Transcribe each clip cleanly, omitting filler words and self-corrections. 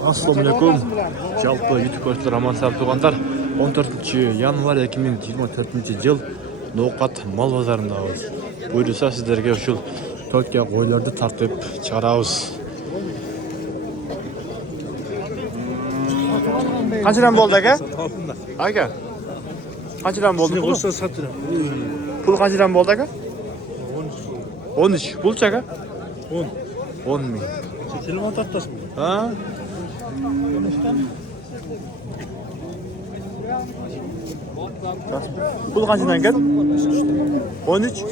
Assalamualaikum. Жалпы YouTube көршілер аман сау туғандар. 14 январь 2024 жыл Ноқат мал базарындабыз. Бұйырса сіздерге ушул Токио қойларды тартып шығарабыз. Қаншадан болды ака? Ака. Қаншадан болды? Пул қаншадан болды ака? 13. Пулча ака? 10 миң. Телефон тартасың. Ha? Pul kaçından gel? 13.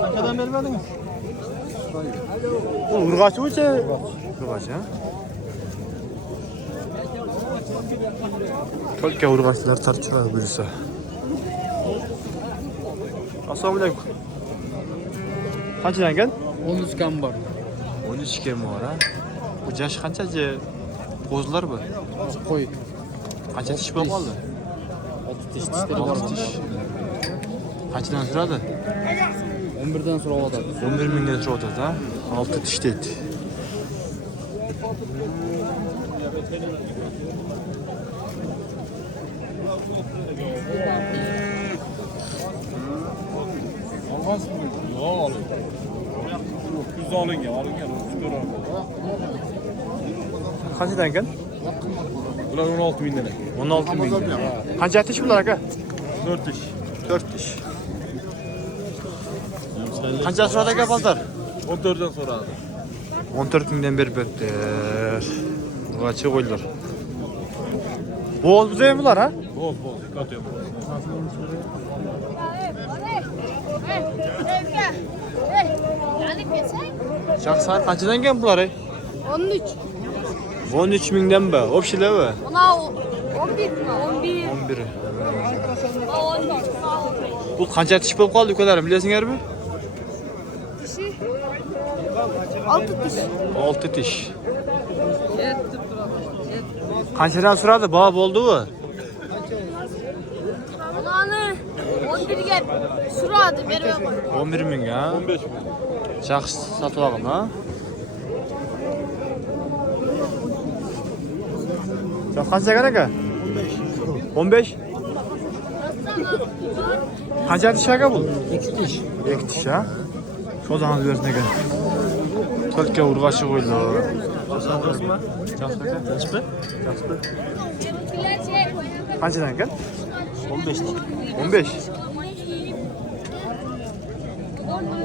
Kaçadan vermediniz? Urgaç mı? Urgaç ha? Tolka urgaçlar tartışıyor birisi. Assalamualaikum. Kaçından gel? 13 kan var. 13 kem var ha. Bu yaş kança je kozlar mı? Koy. Kança tiş болып қалды? 6 tiş. Kaçtan suradı? 11'den sonra oldu. 11 mindən suradı da. 6 tiş dedi. Alın ya. Kaçdan gel? Bunlar 16 bin lira. 16 mindən. Kança tiş bunlar aka? 4 iş. 4 tiş. Kança suradı aka pazar? 14'den sonra aldı. 14 mindən bir bötler. Qaçı qoydular. Boz buzu bunlar ha? Bol katıyorum. Жақсы, қаншадан келген бұлар? 13. 13 mindən бе? Общілі бе? Ona 11 mi? 11. 11. 14. Бұл қанша тіш болып қалды өкелерім, білесіңер бе? Dişi. 6 diş. 6 tiş. Қаншадан сұрады? Баба болды bu? Onu 11'ge suradı vermem. 11 min ha? 15 bin. Жақсы сатып алғын ha? Қанша екен aka? 15. Қанша tiş aka бұл? 2 diş. 2 tiş ha? Sozаңыз берсін екен. Төлке ұрғашы қойлы. Satıyorsun mu? Жақсы aka? Kaç mı? Жақсы. Қаншадан екен? 15 diş. 15.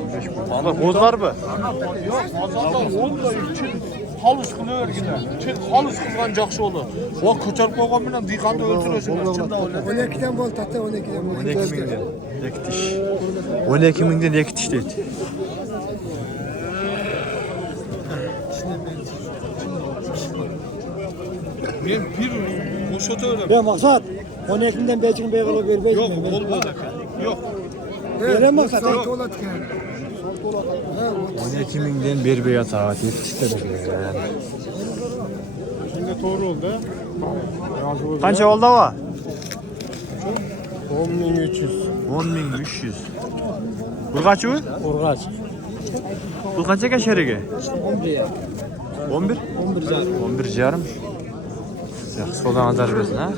15 bu. Boz var mı? Halus kılı örgüler. Halus kılgan jakşı olur. O köçerip koygan bilen dıyğandı öldürürsün. İçinde öyle. 12'den bol tatlı 12'den bol. 12 mindən. 2 tiş. 12 mindən 2 tiş deydi. Ben bir koşata öyle. Ya maksat 12'den belçin beygılı vermeyiz. Yok olmadı. Yok. Verem maksat. Yok. 12 mindən bir bey atağı 2 tiş dedi. Şimdi doğru oldu. Qancha oldu o? 10.300. 10.300. Bu kaç bu? Urgaç. Bu kaça geçerige? 11 ya. 11? 11 can. 11 yarım. Yaxşı, sodan azar versin ha?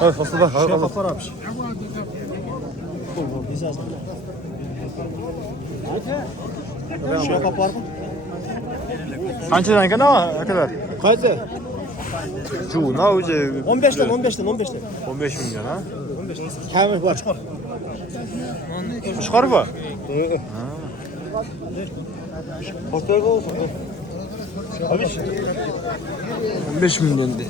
Hay fasıl bak, hay Allah. Şey kapar mı? Qanchadan ekan o akalar? Kaçı? Ju, na o'zi 15'ten 15'ten 15'ten. 15 milyon ha? Kamil var çıkar. Chiqar bu? Hoşlarga olsun. 15 milyon dedi.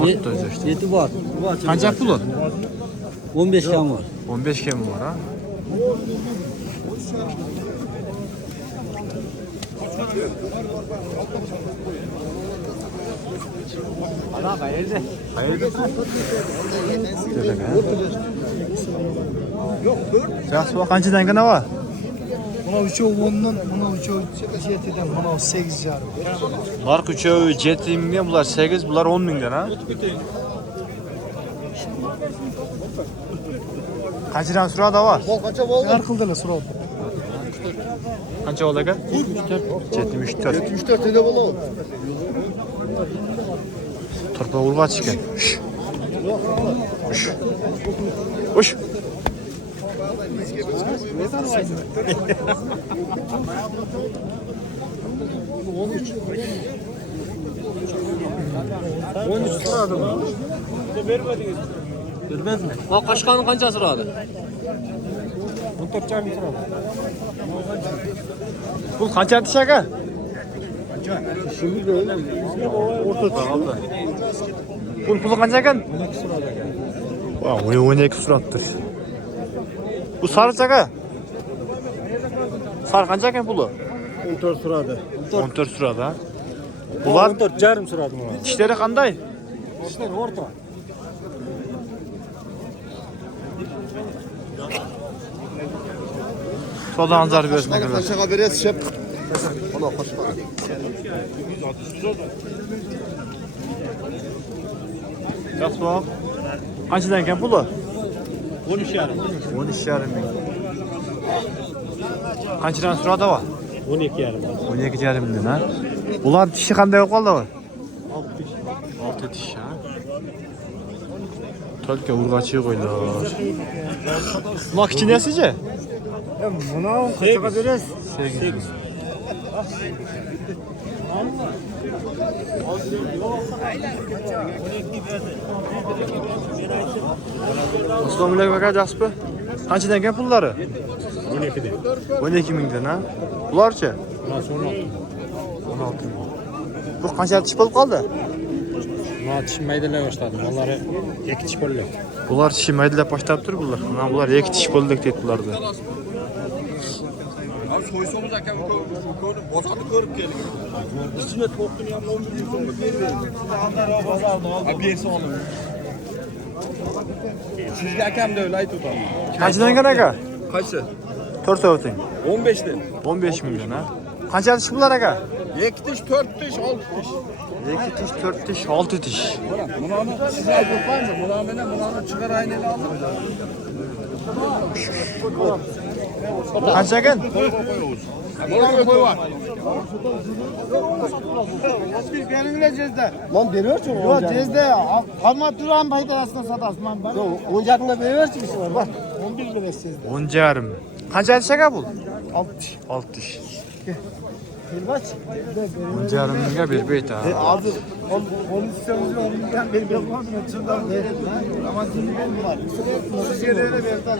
Orta işte. 7 var. Qancha pul? 15 kan var. 15 kemi var ha? Ana hayırdır? Hayırdır? Demek ha? Yaxşı, bu qanchadan ekan o? Buna üçü 10'dan, buna üçü 7'den, buna 8 yarım. Bular 3'ü 7 mingdan, bular 8, bular 10 mingdan ha? Qanchadan suradi var? Qancha bo'ldi? Har xildalar so'radi. Qancha bo'ldi aka? 74. 74 tede bo'ladi. Turpa urg'ach ekan. Ush. Bermediniz. Ha Qashqarning qanchasi uradi? 14 joy so'radi. Bu qancha tish aka? Pul qancha ekan? 12 so'radi aka. Va, 12 suratdi. Bu sariq aka? Sariq qancha ekan puli? 14 so'radi. 14 suradi, ha. Bular 14 jarm so'radi buni. tishlari qanday? Ishlar o'rta. Sodan zar bersin akalar. Qanchaga berasiz shep? Mana Qashqar. Yaxshi bak. Qanchadan ekan puli? 13,5. 12,5 ming. Qanchadan suradi va? 12,5. 12,5 mingdan, ha. Bular tishi qanday bo'lib qoldi va? 6 tish, ha. Tolka urg'achi qo'ydilar. Buna kichkinasichi? Buni qanchaga berasiz? 8. Assalomu alaykum aka, yaxshimi? Qanchadan ekan pullari? 12 dan. 12 mingdan, ha. Bularchi? Mana 16. 16 ming. Bu qancha tish bo'lib qoldi? Mana tish maydalay boshladi. Ularni 2 tish bo'ldi. Bular tishi maydalab boshlab tur bular. Mana bular 2 tish bo'ldik deydi bularda. So'yso'miz aka ko'rib, bozorni ko'rib keldik. Ichine to'qni ham 11 ming so'mga berdi. Ha bersa olib. Sizga akam da öyle aytib o'taman. Qanchadan ekan aka? Qaysi? 4 so'ting. 15 dan. 15 mingdan, ha. Qancha tish bular aka? 2 tish, 4 tish, 6 tish. 2 tish, 4 tish, 6 tish. Bunani siz aytib o'tmaysiz, bunani chiqarayni oldim. Qancha ekan? Bunani qo'y var. Beringlar jezda. Man beraverchi. Yo'q, jezda. Qolmab turgan paydasini sotasiz. Men bana O'njarni beraverchi ishlar bor. 11 berasiz. 10,5. Qancha tish aka bu? 6 tish. 6 tish. Kelbaç. 10,5 mingga bermaydi, ha. Hozir politsiyangizni olgan berib qo'ydim. Shundan Ama şimdi ben var. Siz yerlere verdim.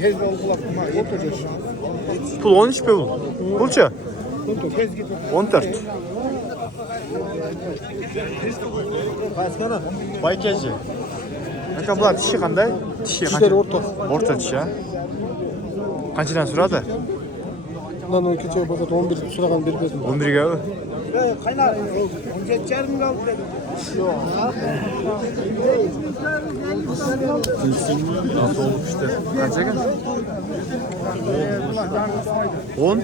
Tez oldular. Oturacağız şu an. Pul 13 be bu. Pulcha? Tez git. 14. Başkanım. Baykacı. Aka bular tishi qanday? Tishi Tishlar o'rta. O'rta tish, ha. Qanchadan suradi? Bundan 12 choy bo'lsa 11 so'ragan berib berdim. 11 ga. Qaynar. 17,5 ming oldi dedim. Yo'q. Nasıl olmuş işte? Kaç ekan? 10?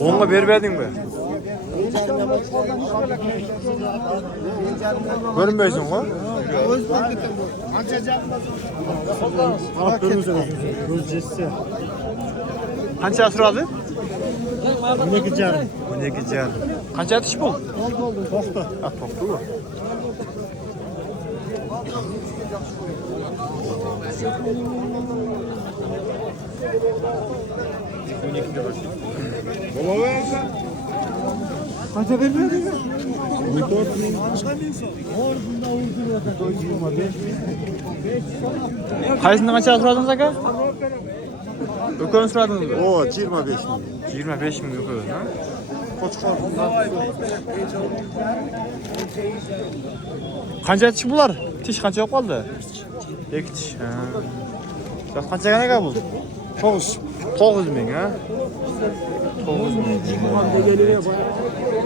10'a bermedin mi? Görünmeysin o. Kaça suradı? 12 jarım. 12 jarım. Kaça atış bu? To'xta. Ha, toplu mu? Kaça vermedin mi? 14 ming. Qaysini qancha suradingiz aka? Ökönü suradingiz mı? O 25 ming. 25 ming ökönü, ha? Qancha tish bular? Tish qancha bo'lib qoldi? 2 tish. Ha. Yo'q, qanchaga aka bu? 9 ming, ha? 9 ming.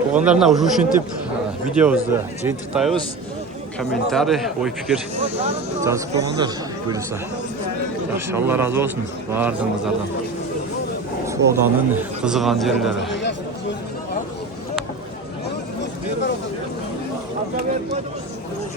Туғандарына уже ушинтип видеобузду жыйынтыктайбыз. Комментарий, ой пикир жазып коюңуздар буюрса. Жакшы, Алла разы болсун баардыгыңыздардан. Сооданын кызыган жерлери.